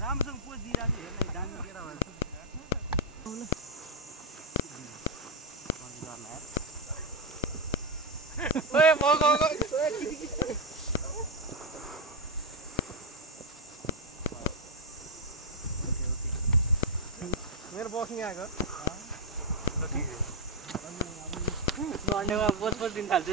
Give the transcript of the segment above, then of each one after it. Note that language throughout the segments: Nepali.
राम्रोसँग पोज दिइरहेको छु हेर्न दामी केटा भएर ओए मगो मेरो बक्सिङ आएको ल ठीक छ अन्डेमा पोज दिन थाल्छु ए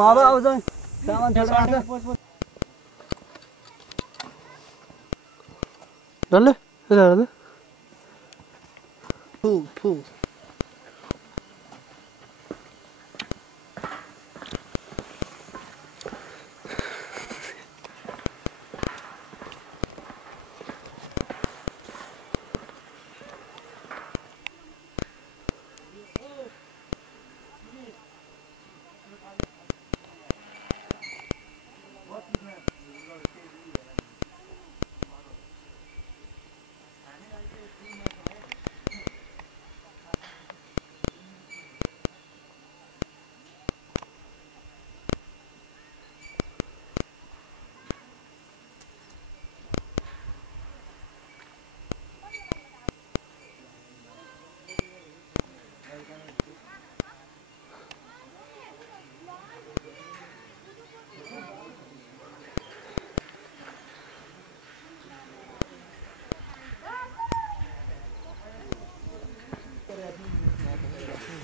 बाबा आउँछ सामान छोडेर पोज डल्ले हेर फु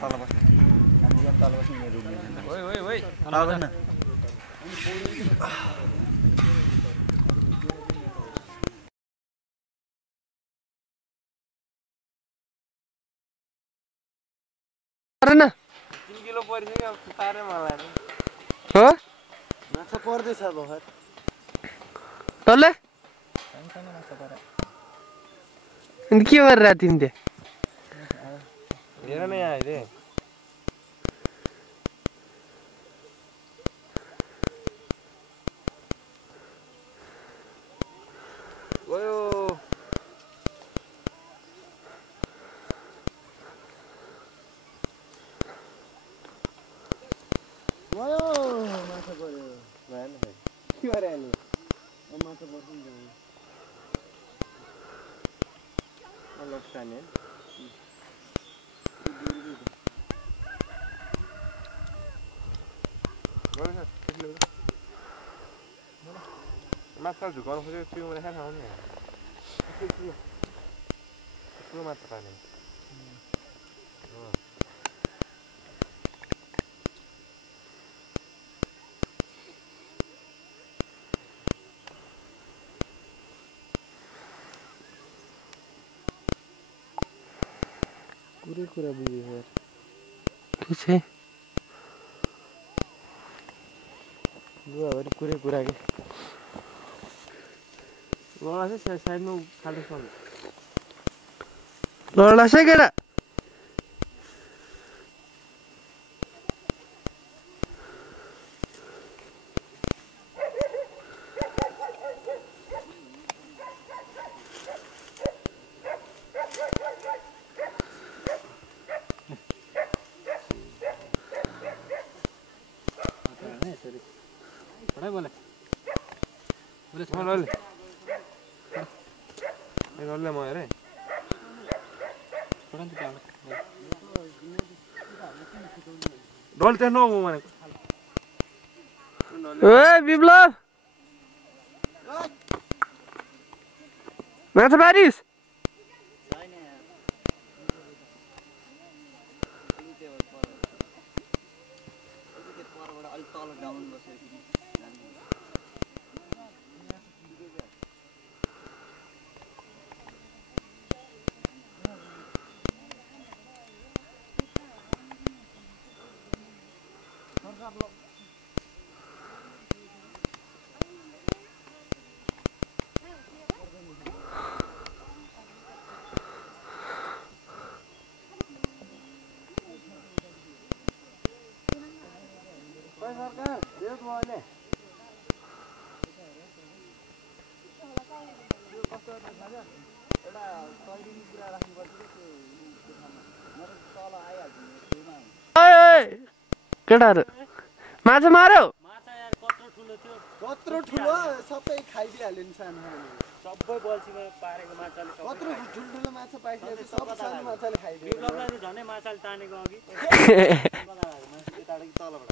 तल बस्नु हामी यहाँ तल बस्नु मेरो रुम ओइ ओइ ओइ तल बस्नु अरे न 3 किलो परिसक्यो पारे मलाई हो माछा पर्दै छ भर डल्ले सानो माछा परे अनि के गरेर तिमीले हेर न यहाँ अहिले गयो माछा पर्यो भएन के गरे अहिले माछा पर्छ नि लोकसानी माछा झुकाउनु खोजेको त्यो मैले खाना आउने ठुलो माछा खाने कुरा बुझ्यो यार पुछे लुगाभरि कुरा के लडा चाहिँ साइडमा खाल्दै छ लडा छ केटा बोले म हेरे डोल त नो माने ओए विप्लव माछा पारिस सरकार देऊ मैले यो कस्तो थाहा छ एउटा सैरिनी कुरा राख्नुपर्छ के त्यो ठाउँमा मेरो तल आइहाल्छ ओए केटाहरु माछा मार्यो माछा यार कत्रो ठुलो थियो कत्रो ठुलो सबै खाइदिइहाल्यो नि सानो सबै बल्छीमा पारेको माछाले कत्रो ठुल्ठुलो माछा पाइसकेपछि सब सानो माछाले खाइदियो बिप्लवलाई त झनै माछाले तानेको अघि यताबाट कि तलबाट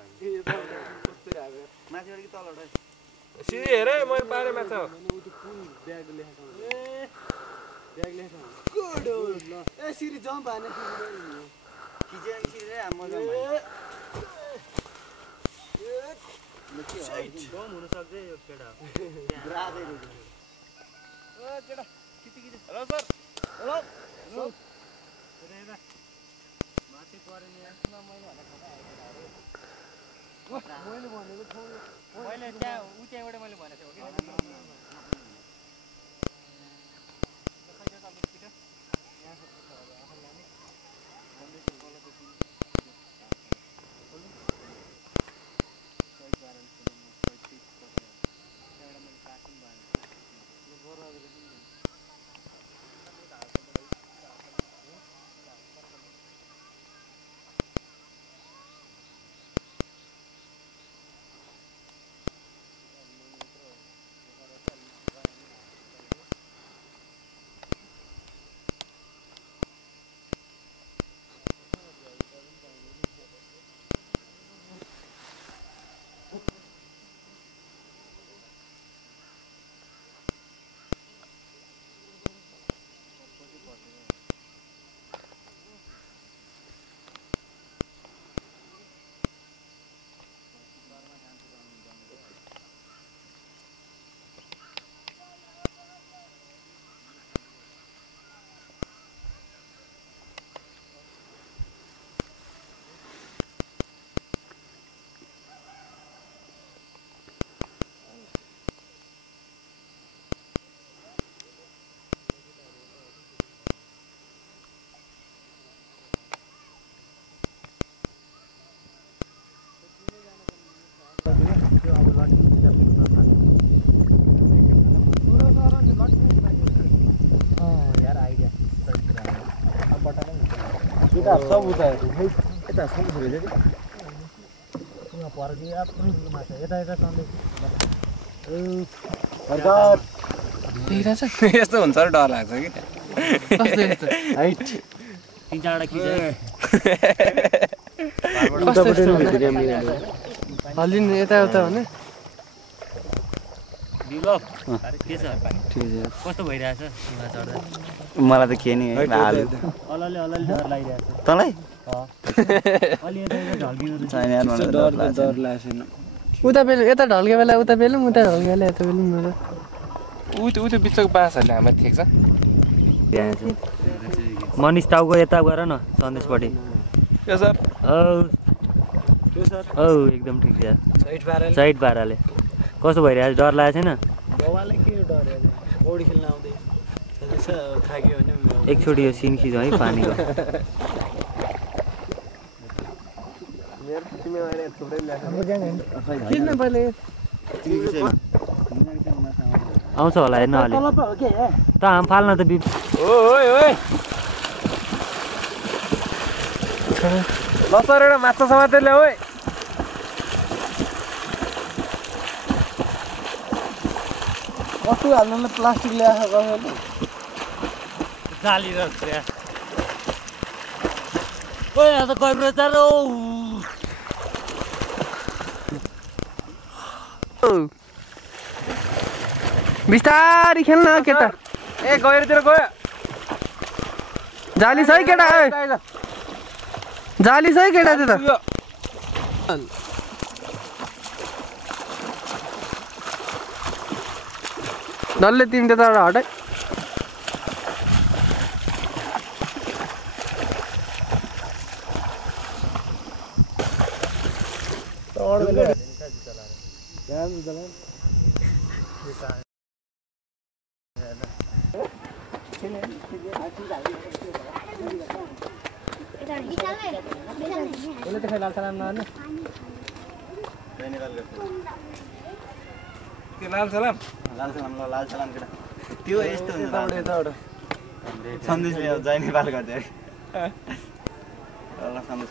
माथिबाट कि तलबाट सिधै हेर मैले पारे माछा ब्याग लेखेको ए सिरी जम्प हाने खिचेर खिचेर मजा कम हुनसक्छ यो केटा केटा हेलो सर हेलो माथि परेन मैले भनेको ठाउँ मैले त्यहाँ त्यहाँबाट मैले भनेको थिएँ हो कि सब उता यता सब धेरै पर माछा यता यता यस्तो हुन्छ र डर लाग्छ कि हाइट तीन चारवटा खिचेर हल्लिन यताउता भने बिप्लव के छ कस्तो भइरहेछ सीमा चढ्दा मलाई त के नि अलि अलि डर लागिरहेछ तँलाई अलि यता ढल्किनु छैन यार मलाई डर लाग्छ उता बेलुम यता ढल्के बेला उता बेलुम उता ढल्के बेला यता बेलुम उ त्यो बिचको बाँसहरूले हामीलाई ठेक्छ मनिष टाउको यता गएर न सन्देशपट्टि यो सर औ एकदम ठिक छ साइड पाराले कस्तो भइरहेछ डर लागेको छैन बाबाले के डर पौडी खेल्न आउँदै थाक्यो भने एकचोटि यो सिन खिचौँ है पानीको किन पहिले आउँछ होला हेर्न अलि त हाम फाल्न त बिप ल सर एउटा माछा समातेर ल्याऊ है कस्तो हाल्नुलाई प्लास्टिक ल्याएको जाली रहेछ ओए आज गइब्रो चारो बिस्तारी खेल्न केटा ए गहिरोतिर गयो जाली छ है केटा जाली छ है केटा त्यो त डल्ले तिमी त्यताबाट हटाइ लाल सलाम लाल सलाम केटा त्यो यस्तो हुन्छ सन्देशले जय नेपाल गर्दै ल सन्देश